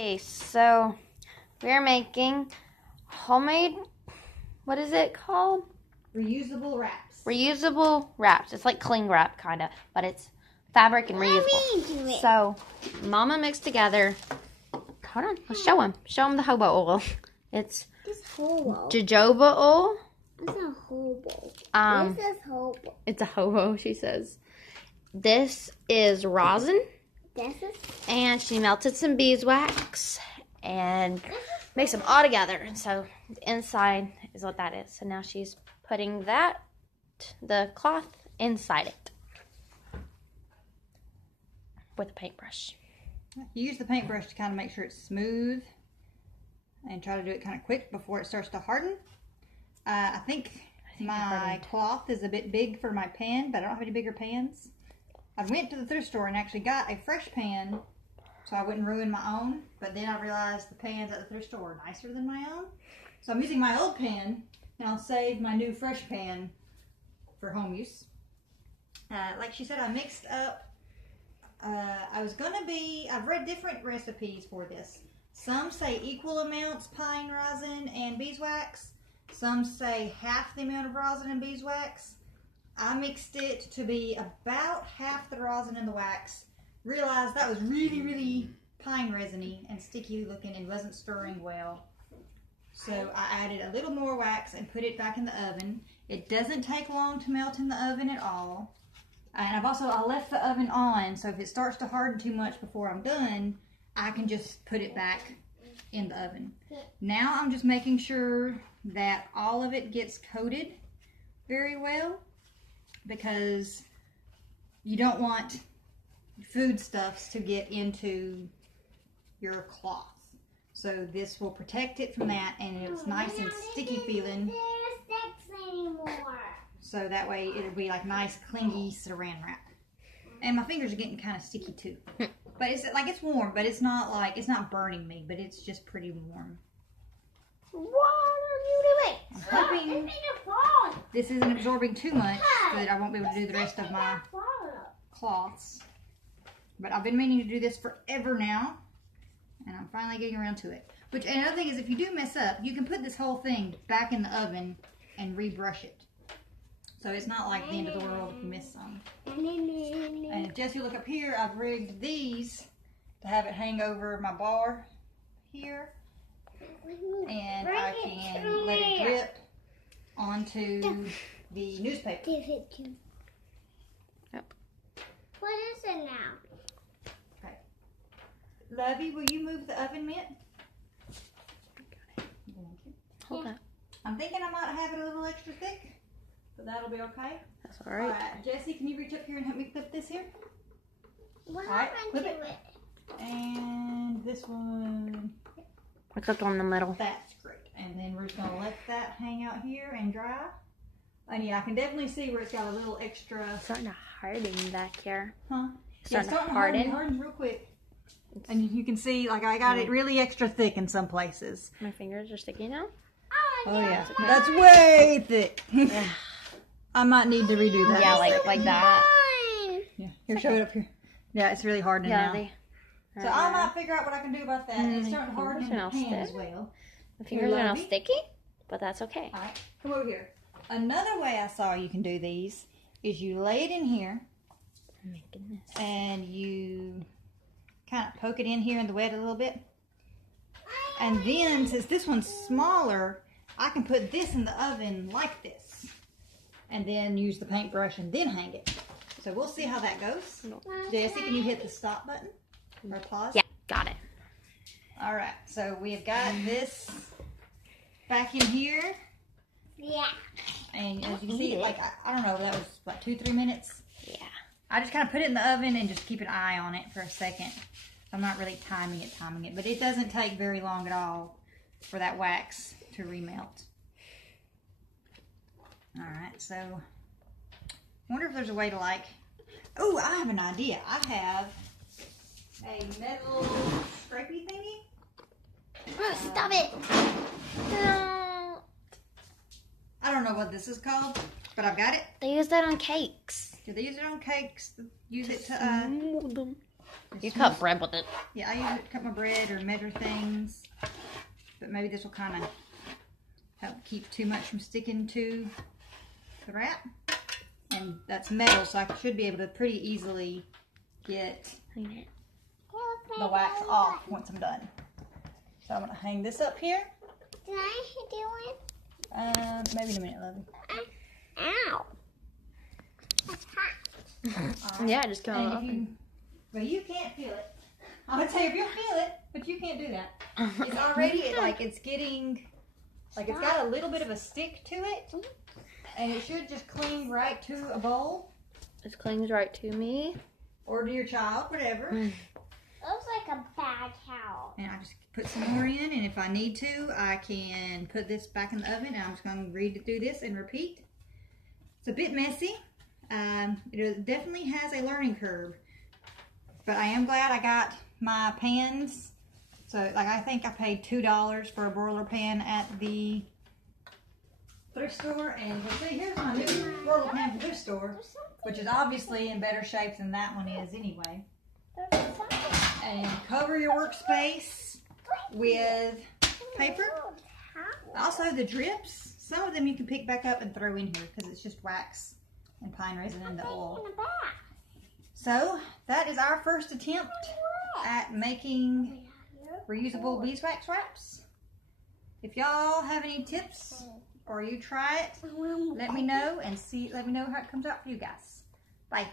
Okay, so we're making homemade, what is it called? Reusable wraps. Reusable wraps. It's like cling wrap, kind of, but it's fabric and reusable. So, Mama mixed together, hold on, let's show them. Show them the hobo oil. It's jojoba oil. It's a hobo. This is hobo. It's a hobo, she says. This is rosin. And she melted some beeswax and mixed them all together. And so the inside is what that is. So now she's putting the cloth inside it with a paintbrush. You use the paintbrush to kind of make sure it's smooth and try to do it kind of quick before it starts to harden. I think my cloth is a bit big for my pan, but I don't have any bigger pans. I went to the thrift store and actually got a fresh pan so I wouldn't ruin my own, but then I realized the pans at the thrift store are nicer than my own. So I'm using my old pan, and I'll save my new fresh pan for home use. Like she said, I mixed up, I've read different recipes for this. Some say equal amounts pine rosin and beeswax. Some say half the amount of rosin and beeswax. I mixed it to be about half the rosin and the wax. Realized that was really, really pine resiny and sticky looking and wasn't stirring well. So I added a little more wax and put it back in the oven. It doesn't take long to melt in the oven at all. And I left the oven on, so if it starts to harden too much before I'm done, I can just put it back in the oven. Now I'm just making sure that all of it gets coated very well, because you don't want foodstuffs to get into your cloth. So this will protect it from that, and it's nice and sticky feeling. So that way it'll be like nice clingy saran wrap. And my fingers are getting kind of sticky too. But it's warm, but it's not burning me, but it's just pretty warm. What are you doing? I'm hoping this isn't absorbing too much so that I won't be able to do the rest of my cloths. But I've been meaning to do this forever now, and I'm finally getting around to it. And another thing is, if you do mess up, you can put this whole thing back in the oven and rebrush it. So it's not like the end of the world if you miss some. And if Jesse, look up here, I've rigged these to have it hang over my bar here. And I can let it drip onto the newspaper. Give it to me. Yep. What is it now? Okay. Lovey, will you move the oven mitt? Hold that. I'm thinking I might have it a little extra thick, but that'll be okay. That's all right. All right, Jesse, can you reach up here and help me clip this here? What All right, happened clip to it. it? And this one. I clipped on the middle. That's great. And then we're just going to let that hang out here and dry. And yeah, I can definitely see where it's got a little extra. It's starting to harden back here. Huh? It's starting to harden. It hardens real quick. And you can see, like, I got it really extra thick in some places. My fingers are sticky now. Oh yeah, that's way thick. I might need to redo that. Yeah, like that. Yeah, here, show it up here. Yeah, it's really hardening now. So I might figure out what I can do about that. It's starting to harden in the pan as well. My fingers are now sticky, but that's okay. All right, come over here. Another way I saw you can do these is you lay it in here. I'm making this. And you kind of poke it in here in the wet a little bit. And then, since this one's smaller, I can put this in the oven like this. And then use the paintbrush and then hang it. So we'll see how that goes. Jesse, can you hit the stop button? Or pause? Yeah, got it. All right, so we have got this back in here. Yeah. And as you can see, like, I don't know, that was, what, 2-3 minutes? Yeah. I just kind of put it in the oven and just keep an eye on it for a second. I'm not really timing it, but it doesn't take very long at all for that wax to remelt. All right, so I wonder if there's a way to, like, oh, I have an idea. I have a metal scrapey thingy. Oh, stop it. No. I don't know what this is called, but I've got it. They use that on cakes. Do they use it on cakes? Use it to, You cut bread with it. Yeah, I use it to cut my bread or measure things. But maybe this will kind of help keep too much from sticking to the wrap. And that's metal, so I should be able to pretty easily get the wax off once I'm done. So I'm going to hang this up here. Can I do it? Maybe in a minute, lovey. Ow. That's hot. Yeah, just go off. Well, you can't feel it. I'm going to tell you if you'll feel it, but you can't do that. It's already, like, it's getting, like, it's got a little bit of a stick to it. And it should just cling right to a bowl. It clings right to me. Or to your child, whatever. It looks like a bad towel. And I just put some more in, and if I need to, I can put this back in the oven, and I'm just going to read through this and repeat. It's a bit messy. It definitely has a learning curve. But I am glad I got my pans. So, like, I think I paid $2 for a broiler pan at the thrift store. And you'll see, here's my new broiler pan from the thrift store, which is obviously in better shape than that one is anyway. And cover your workspace with paper. Also, the drips, some of them you can pick back up and throw in here because it's just wax and pine resin and the oil. So, that is our first attempt at making reusable beeswax wraps. If y'all have any tips or you try it, let me know and let me know how it comes out for you guys. Bye.